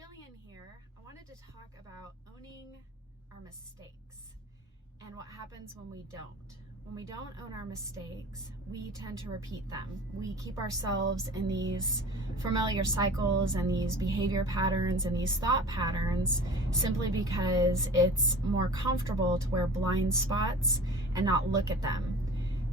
Jillian here. I wanted to talk about owning our mistakes and what happens when we don't. When we don't own our mistakes, we tend to repeat them. We keep ourselves in these familiar cycles and these behavior patterns and these thought patterns simply because it's more comfortable to wear blind spots and not look at them.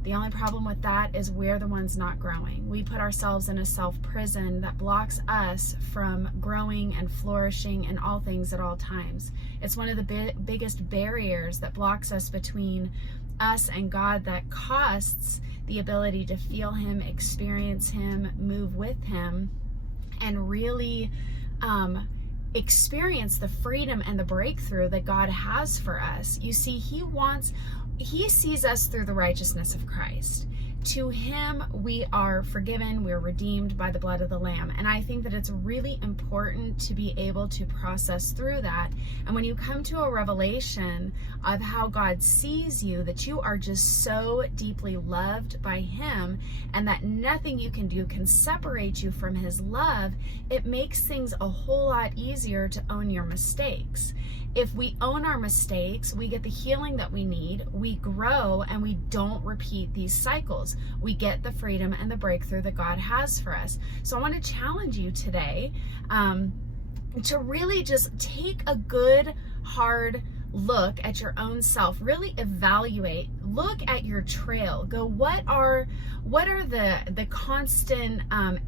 The only problem with that is we're the ones not growing. We put ourselves in a self-prison that blocks us from growing and flourishing in all things at all times. It's one of the biggest barriers that blocks us between us and God, that costs the ability to feel Him, experience Him, move with Him, and really experience the freedom and the breakthrough that God has for us. You see, He sees us through the righteousness of Christ. To Him, we are forgiven, we're redeemed by the blood of the Lamb. And I think that it's really important to be able to process through that. And when you come to a revelation of how God sees you, that you are just so deeply loved by Him, and that nothing you can do can separate you from His love, it makes things a whole lot easier to own your mistakes. If we own our mistakes, we get the healing that we need, we grow, and we don't repeat these cycles. We get the freedom and the breakthrough that God has for us. So I want to challenge you today to really just take a good, hard look at your own self. Really evaluate. Look at your trail. Go, what are the constant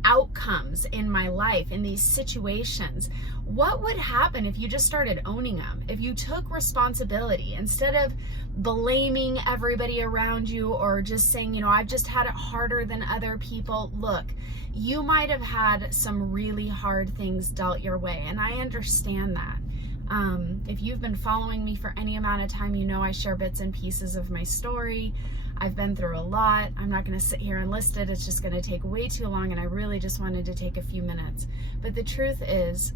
outcomes in my life, in these situations? What would happen if you just started owning them? If you took responsibility instead of blaming everybody around you or just saying, I've just had it harder than other people. Look, you might have had some really hard things dealt your way, and I understand that. If you've been following me for any amount of time, you know I share bits and pieces of my story. I've been through a lot. I'm not going to sit here and list it. It's just going to take way too long, and I really just wanted to take a few minutes. But the truth is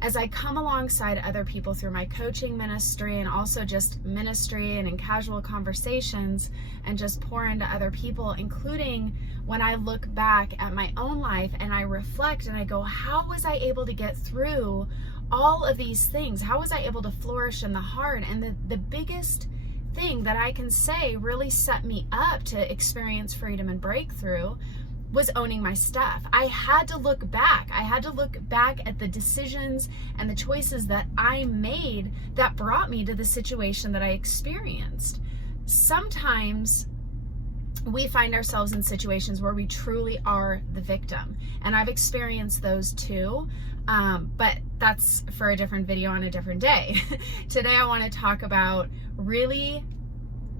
as I come alongside other people through my coaching ministry and also just ministry and in casual conversations and just pour into other people, including when I look back at my own life and I reflect and I go, how was I able to get through all of these things? How was I able to flourish in the hard? And the biggest thing that I can say really set me up to experience freedom and breakthrough was owning my stuff. I had to look back. I had to look back at the decisions and the choices that I made that brought me to the situation that I experienced. Sometimes we find ourselves in situations where we truly are the victim. And I've experienced those too, but that's for a different video on a different day. Today I want to talk about really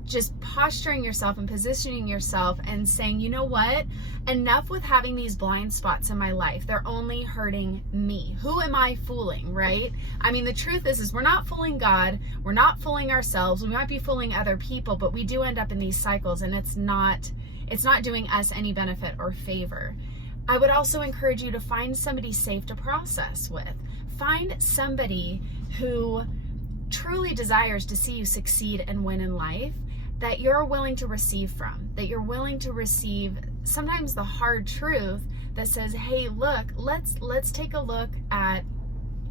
just posturing yourself and positioning yourself and saying, you know what? Enough with having these blind spots in my life. They're only hurting me. Who am I fooling, right? I mean, the truth is we're not fooling God. We're not fooling ourselves. We might be fooling other people, but we do end up in these cycles, and it's not doing us any benefit or favor. I would also encourage you to find somebody safe to process with. Find somebody who truly desires to see you succeed and win in life, that you're willing to receive from, that you're willing to receive sometimes the hard truth that says, hey, look, let's take a look at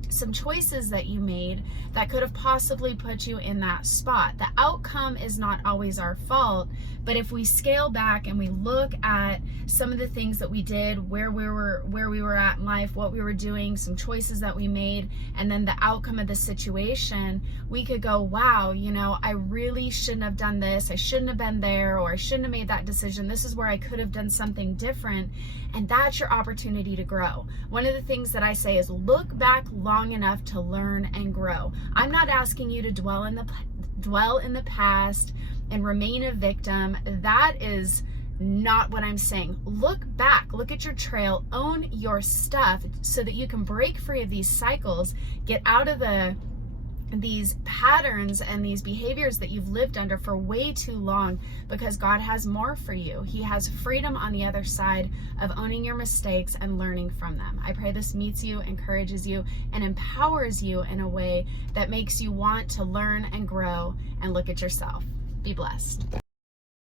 some choices that you made that could have possibly put you in that spot. The outcome is not always our fault, but if we scale back and we look at some of the things that we did, where we were at in life, what we were doing, some choices that we made, and then the outcome of the situation, we could go, wow, I really shouldn't have done this. I shouldn't have been there, or I shouldn't have made that decision. This is where I could have done something different. And that's your opportunity to grow. One of the things that I say is look back long enough to learn and grow. I'm not asking you to dwell in the past and remain a victim. That is not what I'm saying. Look back, look at your trail, own your stuff so that you can break free of these cycles, get out of these patterns and these behaviors that you've lived under for way too long, because God has more for you. He has freedom on the other side of owning your mistakes and learning from them. I pray this meets you, encourages you, and empowers you in a way that makes you want to learn and grow and look at yourself. Be blessed.